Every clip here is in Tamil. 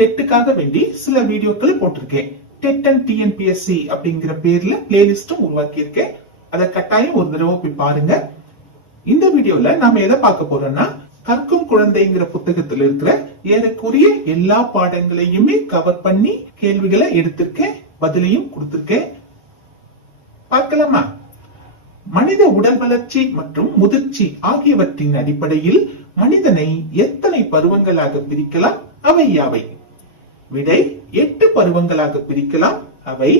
டெட்டுக்காக வேண்டி சில வீடியோக்கள் போட்டிருக்கேன். டெட் அண்ட் டிஎன்பிஎஸ்சி அப்படிங்கிற பேர்ல பிளேலிஸ்டும் உருவாக்கி இருக்கேன். அதை கட்டாயம் ஒரு தடவை போய் பாருங்க. இந்த வீடியோல நாம எதை பார்க்க போறோம்னா, கற்கும் குழந்தைங்கிற புத்தகத்தில் இருக்கிற ஏறக்குரிய எல்லா பாடங்களையுமே கவர் பண்ணி கேள்விகளை எடுத்திருக்கேன், பதிலையும் கொடுத்திருக்கேன். பார்க்கலாமா? மனித உடல் வளர்ச்சி மற்றும் முதிர்ச்சி ஆகியவற்றின் அடிப்படையில் மனிதனை எத்தனை பருவங்களாக பிரிக்கலாம்? அவை யாவை? விடை 8 பருவங்களாக பிரிக்கலாம். அவை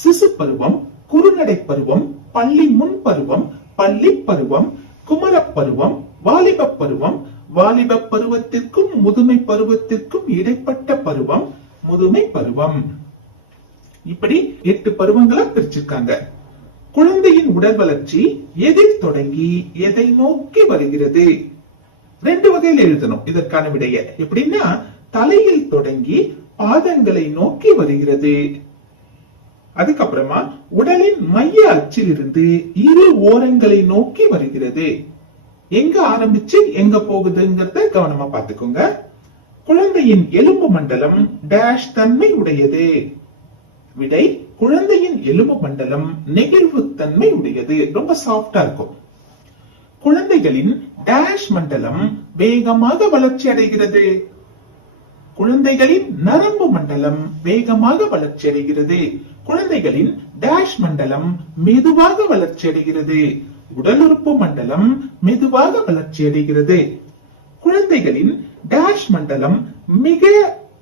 சிசு பருவம், குறுநடை பருவம், பள்ளி முன் பருவம், பள்ளி பருவம், குமரப் பருவம், வாலிப பருவம், வாலிப பருவத்திற்கும் முதுமை பருவத்திற்கும் இடைப்பட்ட பருவம், முதுமை பருவம். இப்படி 8 பருவங்களா பிரிச்சிருக்காங்க. குழந்தையின் உடல் வளர்ச்சி எதில் தொடங்கி எதை நோக்கி வருகிறது? 2 வகையில் எழுதணும் இதற்கான விடைய. எப்படின்னா, தலையில் தொடங்கி பாதங்களை நோக்கி வருகிறது. அதுக்கப்புறமா உடலின் மைய அச்சில் இருந்து இரு ஓரங்களை நோக்கி வருகிறது. எங்க ஆரம்பிச்சு எங்க போகுதுங்கிறத கவனமா பாத்துக்கோங்க. குழந்தையின் எலும்பு மண்டலம் டேஷ் தன்மை உடையது. விடை, குழந்தையின் எலும்பு மண்டலம் நெகிழ்வு தன்மை உடையது, ரொம்ப சாஃப்டா இருக்கும். குழந்தைகளின் டேஷ் மண்டலம் வேகமாக வளர்ச்சி அடைகிறது. குழந்தைகளின் நரம்பு மண்டலம் வேகமாக வளர்ச்சி அடைகிறது. குழந்தைகளின் டேஷ் மண்டலம் மெதுவாக வளர்ச்சி அடைகிறது. உடல் உறுப்பு மண்டலம் மெதுவாக வளர்ச்சி அடைகிறது. குழந்தைகளின் டேஷ் மண்டலம் மிக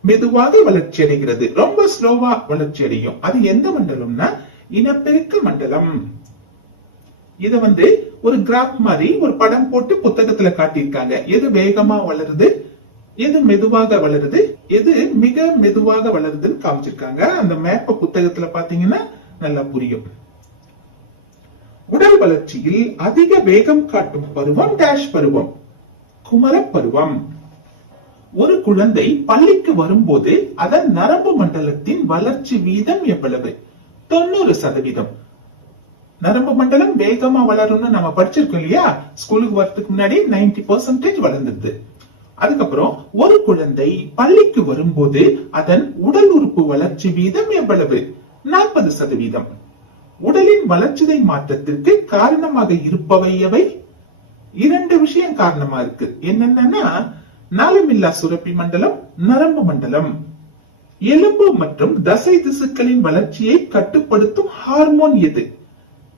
மெதுவாக வளர்ச்சி அடைகிறது, ரொம்ப ஸ்லோவா வளர்ச்சி அடையும். அது எந்த மண்டலம்னா, இனப்பெருக்க மண்டலம். இத ஒரு கிராஃப் மாதிரி ஒரு படம் போட்டு புத்தகத்துல காட்டியிருக்காங்க. எது வேகமா வளருது, எது மெதுவாக வளருது, எது மிக மெதுவாக வளருதுன்னு காமிச்சிருக்காங்க. அந்த மேப்ப புத்தகத்துல பாத்தீங்கன்னா நல்லா புரியும். உடல் வளர்ச்சியில் அதிக வேகம் காட்டும் பருவம் டேஷ் பருவம், குமரப் பருவம். ஒரு குழந்தை பள்ளிக்கு வரும்போது அதன் நரம்பு மண்டலத்தின் வளர்ச்சி வீதம் எவ்வளவு? 90%. நரம்பு மண்டலம் வேகமா வளரும்னு நம்ம படிச்சிருக்கோம் இல்லையா? ஸ்கூலுக்கு வரதுக்கு முன்னாடி 90% வளர்ந்தது. அதுக்கப்புறம் ஒரு குழந்தை பள்ளிக்கு வரும்போது அதன் உடல் உறுப்பு வளர்ச்சி வீதம் எவ்வளவு? 40%. உடலின் வளர்ச்சிதை மாற்றத்திற்கு காரணமாக இருப்பவை எவை? 2 விஷயம் காரணமா இருக்கு. என்னன்னா, நாளமில்லா சுரப்பி மண்டலம், நரம்பு மண்டலம். எலும்பு மற்றும் தசை திசுக்களின் வளர்ச்சியை கட்டுப்படுத்தும் ஹார்மோன் எது?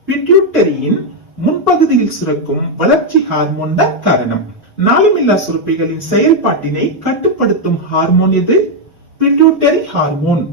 பிட்யூட்டரியின் முன்பகுதியில் சுரக்கும் வளர்ச்சி ஹார்மோன் தான் காரணம். நாளமில்லா சுரப்பிகளின் செயல்பாட்டினை கட்டுப்படுத்தும் ஹார்மோன் எது? Pituitary hormone.